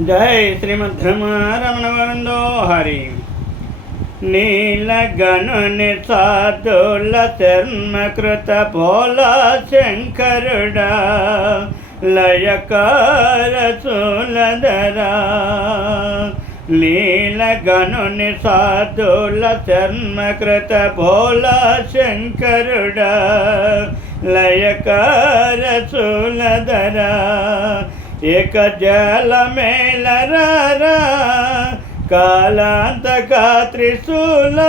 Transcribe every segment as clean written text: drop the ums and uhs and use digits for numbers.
జై శ్రీమద్రమణ గోవిందో హరి. నీలగనుని సాధుల చర్మకృత పోలా శంకరుడా లయకార చూలధరా. నీలగనుని సాధుల చర్మకృత పోలా శంకరుడా లయకార చూలధరా. ఏక జల మేలరా కాలాంతక త్రిశూల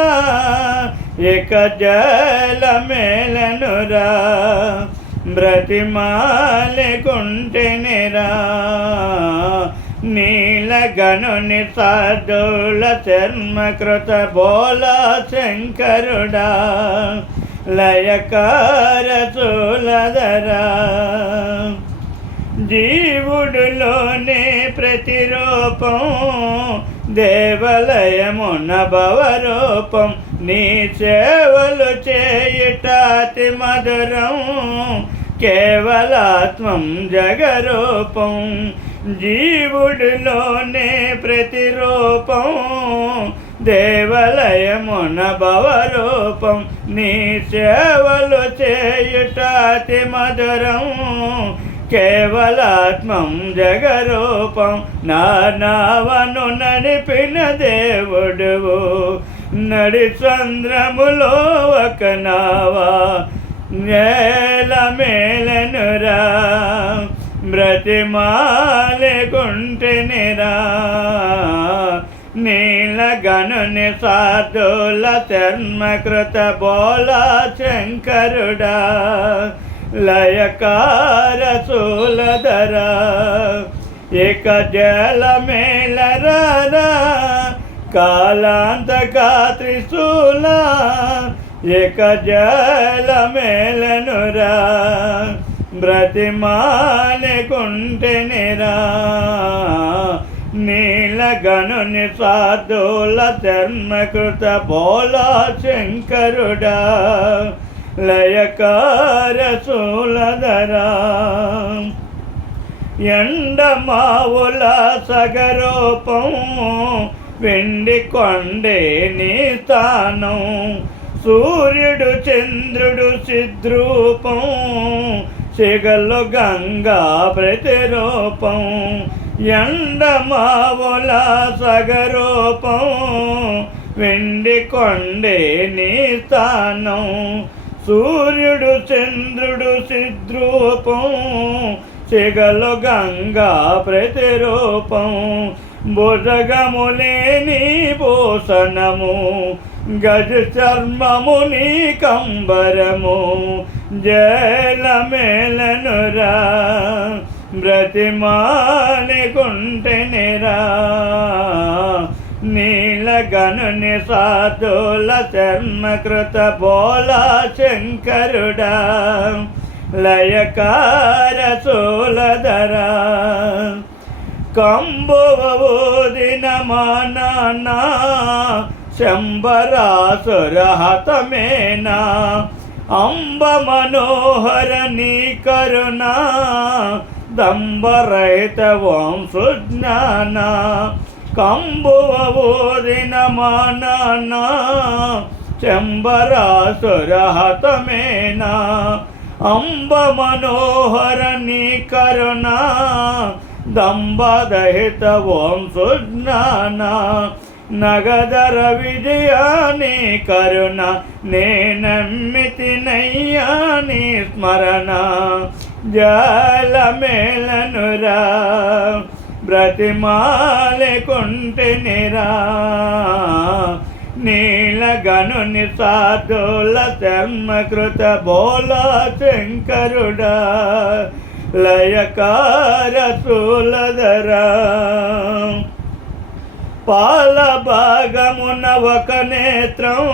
ఏక జల మేలనురా బ్రతిమాలె కుంటెనిరా. నీలగనుని సాధుల చర్మకృత బోలా శంకరుడా లయకార చూలధరా. జీవుడులోనే ప్రతిరూపం దేవాలయమున భవరూపం. నీ సేవలు చేయుటాతి మధురం కేవలాత్మం జగరూపం. జీవుడులోనే ప్రతిరూపం దేవాలయమున భవరూపం. నీ సేవలు చేయుటాతి మధురం కేవలాత్మం జగరూపం. నా నావను నడిపిన దేవుడువు నడి చంద్రములో ఒక నావా నేల మేలనురా బ్రతిమాలె కుంటెనిరా. నీలగనుని సాధుల చర్మకృత బోలా శంకరుడా లయకార చూలధరా. ఏక జల మేలరా కాలాంతక త్రిశూల ఏక జల మేలనురా బ్రతిమాలె కుంటెనిరా. నీలగనుని సాధుల చర్మకృత బోలా శంకరుడా లయకార చూలధరా. ఎండమావుల సగరూపం వెండి కొండే నీ స్థానం. సూర్యుడు చంద్రుడు సిద్రూపం సిగలు గంగా ప్రతిరూపం. ఎండమావుల సగరూపం వెండి కొండే నీ స్థానం. సూర్యుడు చంద్రుడు సిద్రూపం సిగలు గంగా ప్రతిరూపం. భుజగములేని భూషణము గజ చర్మము నీ కంబరము జల మేలనురా బ్రతిమాలె కుంటెనిరా. నీలగనుని సాధుల చర్మకృత బోలా శంకరుడా లయకార చూలధరా. కంబువ ఊదిన మానా శంబరాసుర హతమేనా. అంబ మనోహర నీ కరుణా దంబరహిత వంశజ్ఞాన. కంబువ ఊదిన మానా శంబరాసుర హతమేనా. అంబ మనోహర నీ కరుణా దంబదహిత వంశజ్ఞాన. నగదర విజయాని కరుణ నేనమ్మితినయ్యా నీ స్మరణ జల మేలనురా బ్రతిమాలె కుంటెనిరా. నీలగనుని సాధుల చర్మకృత బోలా శంకరుడా లయకార చూలధరా. పాల భాగమున ఒక నేత్రం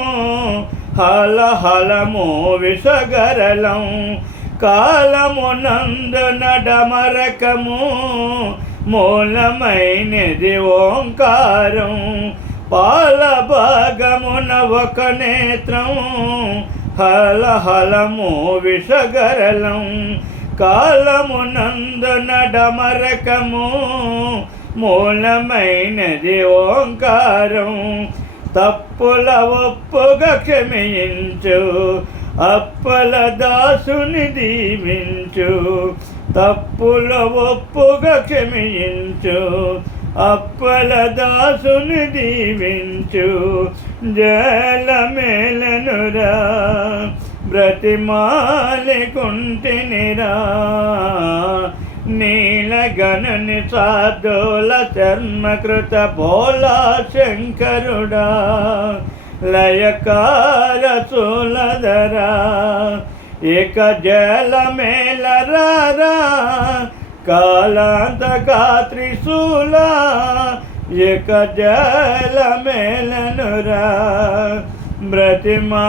హలహలము విషగరలం. కాలమునందున డమరకము మూలమైనది ఓంకారం. పాల భాగమున ఒక నేత్రం హలహలము విషగరలం. కాలమునందున డమరకము మూలమైనది ఓంకారం. తప్పుల ఒప్పుగా క్షమించు, అప్పల దాసుని దీవించు. తప్పుల ఒప్పుగా క్షమించు, అప్పల దాసుని దీవించు. జలమేలనురా బ్రతిమాలికుంటినిరా, నీలగనుని సాధుల చర్మకృత భోలా శంకరుడా. లయకార సూలధరా ఇక జలమేలరారా, కాలాంతకా త్రిశూల ఇక జలమేలనురా బ్రతిమాలికుంటినిరా.